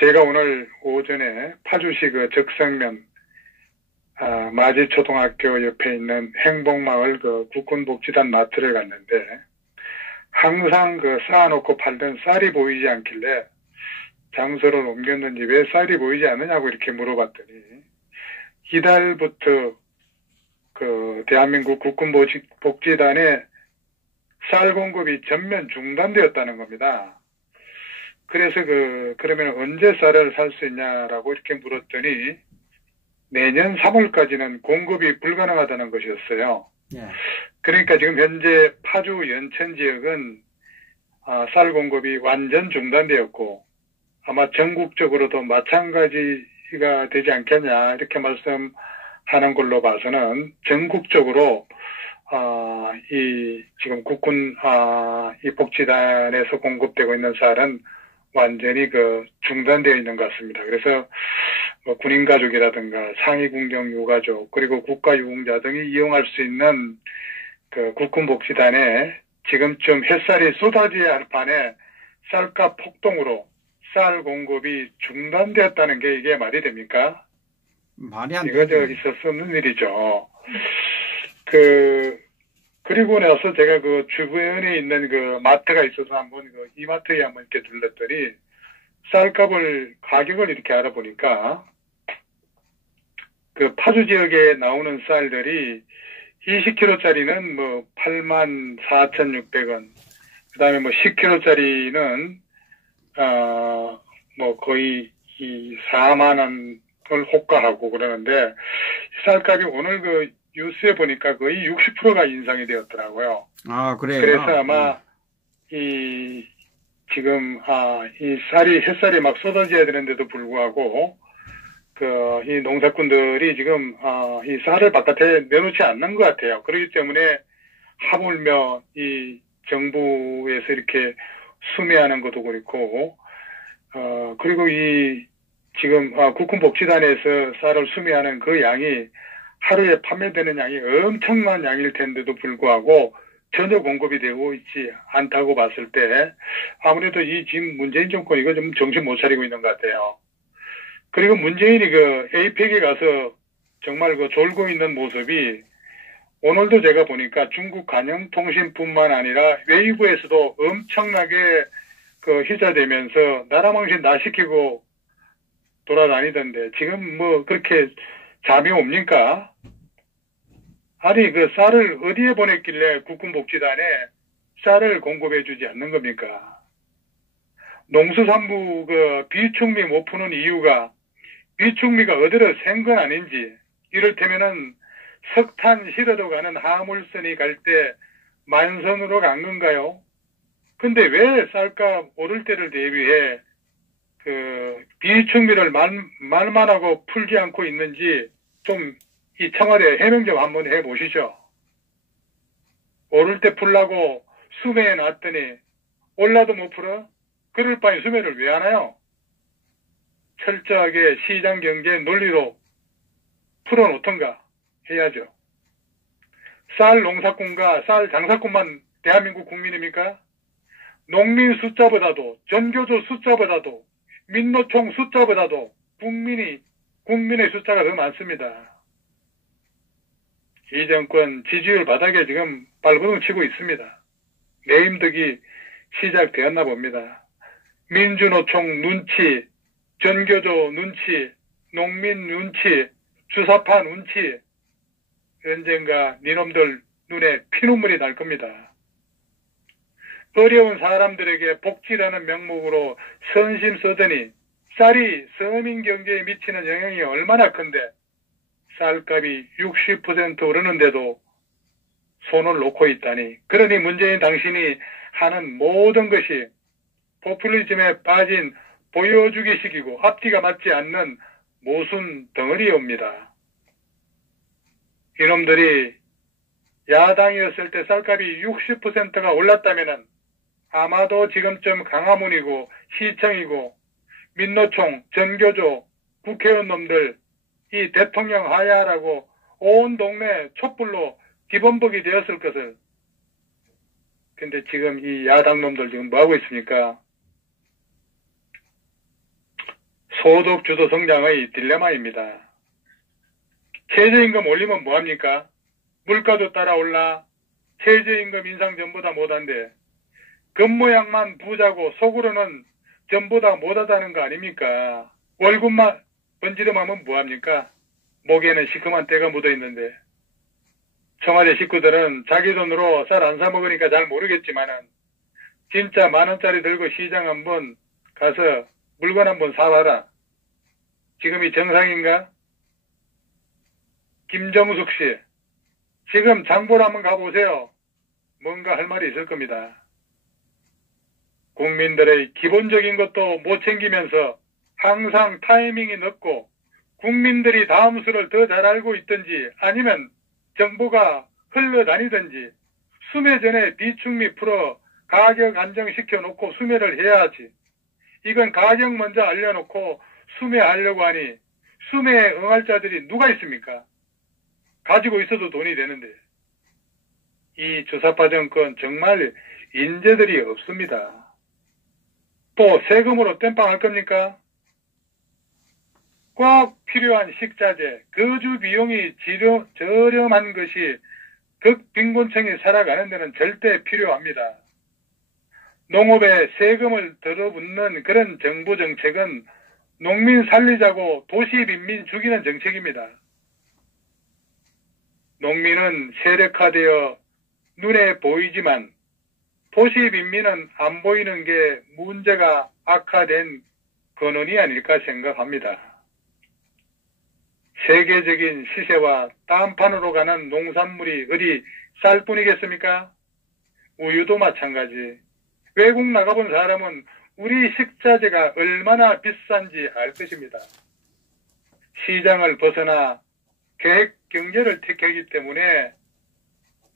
제가 오늘 오전에 파주시 그 적성면 아, 마지초등학교 옆에 있는 행복마을 그 국군복지단 마트를 갔는데 항상 그 쌓아놓고 팔던 쌀이 보이지 않길래 장소를 옮겼는지 왜 쌀이 보이지 않느냐고 이렇게 물어봤더니 이달부터 그 대한민국 국군복지단에 쌀 공급이 전면 중단되었다는 겁니다. 그래서 그 그러면 언제 쌀을 살 수 있냐라고 이렇게 물었더니 내년 3월까지는 공급이 불가능하다는 것이었어요. 네. 그러니까 지금 현재 파주 연천 지역은 아, 쌀 공급이 완전 중단되었고 아마 전국적으로도 마찬가지가 되지 않겠냐 이렇게 말씀하는 걸로 봐서는 전국적으로 아, 이 지금 국군 아, 이 복지단에서 공급되고 있는 쌀은 완전히 그 중단되어 있는 것 같습니다. 그래서 뭐 군인 가족이라든가 상위 군경 유가족 그리고 국가 유공자 등이 이용할 수 있는 그 국군 복지단에 지금쯤 햇살이 쏟아져야 할 판에 쌀값 폭동으로 쌀 공급이 중단되었다는 게 이게 말이 됩니까? 말이 안 이거 저 있을 수 없는 일이죠. 그 그리고 나서 제가 그 주변에 있는 그 마트가 있어서 한번 그 이마트에 한번 이렇게 들렀더니 쌀값을 가격을 이렇게 알아보니까 그 파주 지역에 나오는 쌀들이 20kg짜리는 뭐 8만 4,600원, 그 다음에 뭐 10kg짜리는, 어, 뭐 거의 이 4만 원을 호가하고 그러는데, 쌀값이 오늘 그 뉴스에 보니까 거의 60%가 인상이 되었더라고요. 아, 그래요? 그래서 아마, 음. 이, 지금, 아, 이 쌀이, 햇살이 막 쏟아져야 되는데도 불구하고, 그, 이 농사꾼들이 지금, 어, 이 쌀을 바깥에 내놓지 않는 것 같아요. 그렇기 때문에 하물며 이 정부에서 이렇게 수매하는 것도 그렇고, 어, 그리고 이 지금, 어, 국군복지단에서 쌀을 수매하는 그 양이 하루에 판매되는 양이 엄청난 양일 텐데도 불구하고 전혀 공급이 되고 있지 않다고 봤을 때 아무래도 이 지금 문재인 정권 이거 좀 정신 못 차리고 있는 것 같아요. 그리고 문재인이 그 에이펙에 가서 정말 그 졸고 있는 모습이 오늘도 제가 보니까 중국 간영통신뿐만 아니라 웨이브에서도 엄청나게 그 희자되면서 나라 망신 나 시키고 돌아다니던데 지금 뭐 그렇게 잠이 옵니까? 아니 그 쌀을 어디에 보냈길래 국군복지단에 쌀을 공급해 주지 않는 겁니까? 농수산부 그 비축미 못 푸는 이유가 비축미가 어디로 샌 건 아닌지 이를테면은 석탄 실어도 가는 하물선이 갈 때 만선으로 간 건가요? 근데 왜 쌀값 오를 때를 대비해 그 비축미를 말, 말만 하고 풀지 않고 있는지 좀 이 청와대 해명 좀 한번 해 보시죠. 오를 때 풀라고 수매에 놨더니 올라도 못 풀어? 그럴 바에 수매를 왜 하나요? 철저하게 시장 경제 논리로 풀어놓던가 해야죠. 쌀 농사꾼과 쌀 장사꾼만 대한민국 국민입니까? 농민 숫자보다도 전교조 숫자보다도 민노총 숫자보다도 국민이 국민의 숫자가 더 많습니다. 이 정권 지지율 바닥에 지금 발버둥 치고 있습니다. 내임덕이 시작되었나 봅니다. 민주노총 눈치, 전교조 눈치, 농민 눈치, 주사파 눈치, 언젠가 니놈들 눈에 피눈물이 날 겁니다. 어려운 사람들에게 복지라는 명목으로 선심 써더니 쌀이 서민 경제에 미치는 영향이 얼마나 큰데 쌀값이 60% 오르는데도 손을 놓고 있다니 그러니 문재인 당신이 하는 모든 것이 포퓰리즘에 빠진 보여주기식이고 앞뒤가 맞지 않는 모순 덩어리옵니다. 이놈들이 야당이었을 때 쌀값이 60%가 올랐다면 아마도 지금쯤 강화문이고 시청이고 민노총, 전교조, 국회의원 놈들 이 대통령 하야라고 온 동네 촛불로 기본복이 되었을 것을 근데 지금 이 야당 놈들 지금 뭐하고 있습니까? 소득 주도 성장의 딜레마입니다. 최저임금 올리면 뭐합니까? 물가도 따라 올라 최저임금 인상 전보다 못한데 겉모양만 부자고 속으로는 전보다 못하다는 거 아닙니까? 월급만 번지름하면 뭐합니까? 목에는 시큼한 때가 묻어 있는데 청와대 식구들은 자기 돈으로 쌀 안 사 먹으니까 잘 모르겠지만 은 진짜 만 원짜리 들고 시장 한번 가서 물건 한번 사와라. 지금이 정상인가? 김정숙 씨, 지금 장보러 한번 가보세요. 뭔가 할 말이 있을 겁니다. 국민들의 기본적인 것도 못 챙기면서 항상 타이밍이 늦고 국민들이 다음 수를 더 잘 알고 있든지 아니면 정부가 흘러다니든지 수매 전에 비축미 풀어 가격 안정시켜 놓고 수매를 해야지. 이건 가격 먼저 알려놓고 수매하려고 하니 수매에 응할 자들이 누가 있습니까? 가지고 있어도 돈이 되는데. 이 주사파 정권 정말 인재들이 없습니다. 또 세금으로 땜빵할 겁니까? 꼭 필요한 식자재, 거주 비용이 지려, 저렴한 것이 극빈곤층이 살아가는 데는 절대 필요합니다. 농업에 세금을 들어붙는 그런 정부 정책은 농민 살리자고 도시 빈민 죽이는 정책입니다. 농민은 세력화되어 눈에 보이지만 도시 빈민은 안 보이는 게 문제가 악화된 근원이 아닐까 생각합니다. 세계적인 시세와 딴판으로 가는 농산물이 어디 쌀 뿐이겠습니까? 우유도 마찬가지. 외국 나가본 사람은 우리 식자재가 얼마나 비싼지 알 것입니다. 시장을 벗어나 계획 경제를 택하기 때문에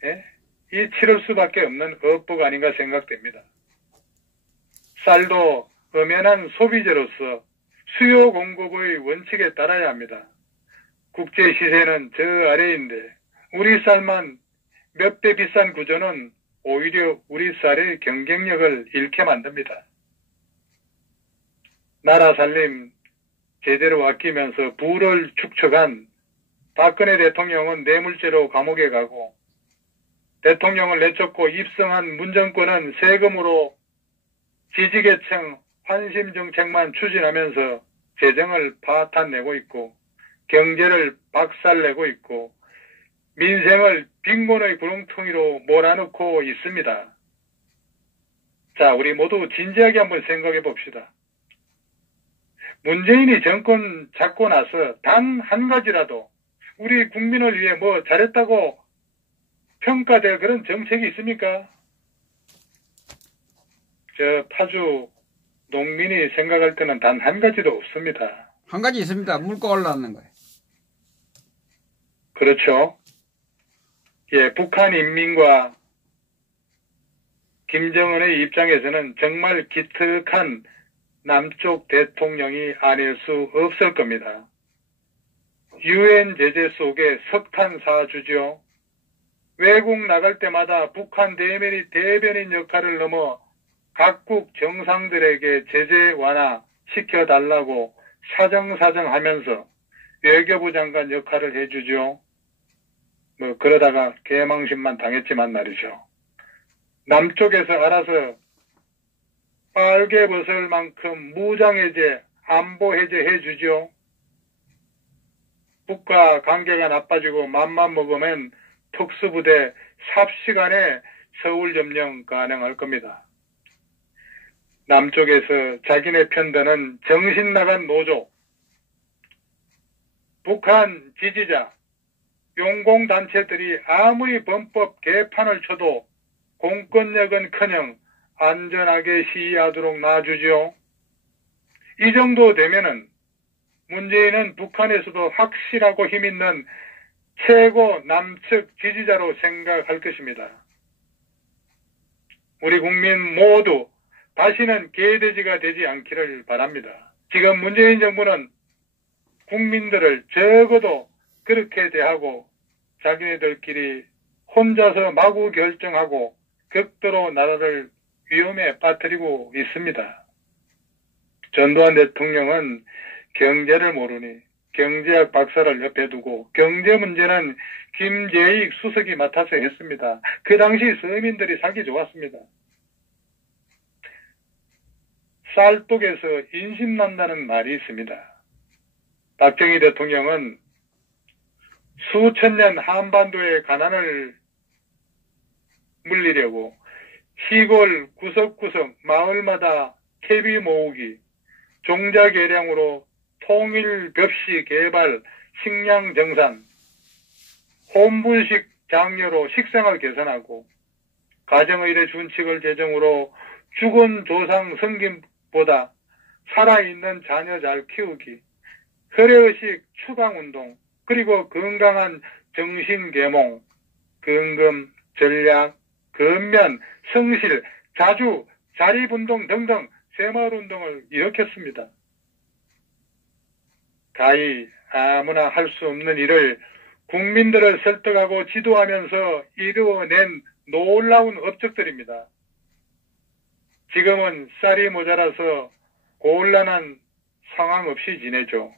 예? 이 치를 수밖에 없는 업보가 아닌가 생각됩니다. 쌀도 엄연한 소비재로서 수요 공급의 원칙에 따라야 합니다. 국제 시세는 저 아래인데 우리 쌀만 몇 배 비싼 구조는 오히려 우리 쌀의 경쟁력을 잃게 만듭니다. 나라 살림 제대로 아끼면서 부를 축적한 박근혜 대통령은 뇌물죄로 감옥에 가고 대통령을 내쫓고 입성한 문정권은 세금으로 지지계층 환심 정책만 추진하면서 재정을 파탄내고 있고 경제를 박살내고 있고 민생을 빈곤의 구렁텅이로 몰아넣고 있습니다. 자, 우리 모두 진지하게 한번 생각해 봅시다. 문재인이 정권 잡고 나서 단 한 가지라도 우리 국민을 위해 뭐 잘했다고 평가될 그런 정책이 있습니까? 저 파주 농민이 생각할 때는 단 한 가지도 없습니다. 한 가지 있습니다. 물가 올라가는 거예요. 그렇죠. 예, 북한 인민과 김정은의 입장에서는 정말 기특한 남쪽 대통령이 아닐 수 없을 겁니다. 유엔 제재 속에 석탄 사주죠. 외국 나갈 때마다 북한 대변인, 대변인 역할을 넘어 각국 정상들에게 제재 완화 시켜달라고 사정사정 하면서 외교부 장관 역할을 해주죠. 뭐 그러다가 개망신만 당했지만 말이죠. 남쪽에서 알아서 빨개 벗을 만큼 무장해제, 안보해제 해주죠. 북과 관계가 나빠지고 맘만 먹으면 특수부대 삽 시간에 서울 점령 가능할 겁니다. 남쪽에서 자기네 편드는 정신 나간 노조, 북한 지지자, 용공단체들이 아무리 범법 개판을 쳐도 공권력은 커녕 안전하게 시위하도록 놔주죠. 이 정도 되면은 문재인은 북한에서도 확실하고 힘있는 최고 남측 지지자로 생각할 것입니다. 우리 국민 모두 다시는 개돼지가 되지 않기를 바랍니다. 지금 문재인 정부는 국민들을 적어도 그렇게 대하고 자기네들끼리 혼자서 마구 결정하고 극도로 나라를 위험에 빠뜨리고 있습니다. 전두환 대통령은 경제를 모르니 경제학 박사를 옆에 두고 경제 문제는 김재익 수석이 맡아서 했습니다. 그 당시 서민들이 살기 좋았습니다. 쌀독에서 인심난다는 말이 있습니다. 박정희 대통령은 수천 년 한반도의 가난을 물리려고 시골 구석구석 마을마다 퇴비 모으기, 종자 개량으로 통일 벽시 개발, 식량 정산, 홈분식 장려로 식생활 개선하고 가정의례 준칙을 제정으로 죽은 조상 성김보다 살아있는 자녀 잘 키우기, 혈액의식 추방운동, 그리고 건강한 정신계몽, 근금, 전략, 근면, 성실, 자주, 자립운동 등등 새마을운동을 일으켰습니다. 가히 아무나 할 수 없는 일을 국민들을 설득하고 지도하면서 이루어낸 놀라운 업적들입니다. 지금은 쌀이 모자라서 곤란한 상황 없이 지내죠.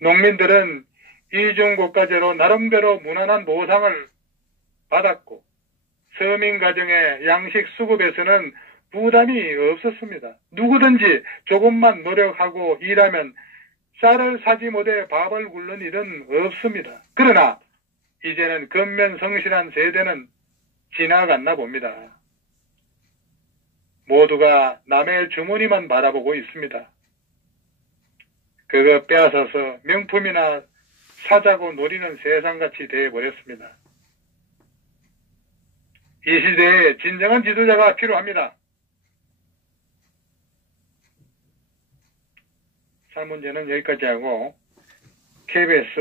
농민들은 이중고가제로 나름대로 무난한 보상을 받았고 서민 가정의 양식 수급에서는 부담이 없었습니다. 누구든지 조금만 노력하고 일하면 쌀을 사지 못해 밥을 굶는 일은 없습니다. 그러나 이제는 근면 성실한 세대는 지나갔나 봅니다. 모두가 남의 주머니만 바라보고 있습니다. 그거 빼앗아서 명품이나 사자고 노리는 세상같이 되어버렸습니다. 이 시대에 진정한 지도자가 필요합니다. 살 문제는 여기까지 하고 KBS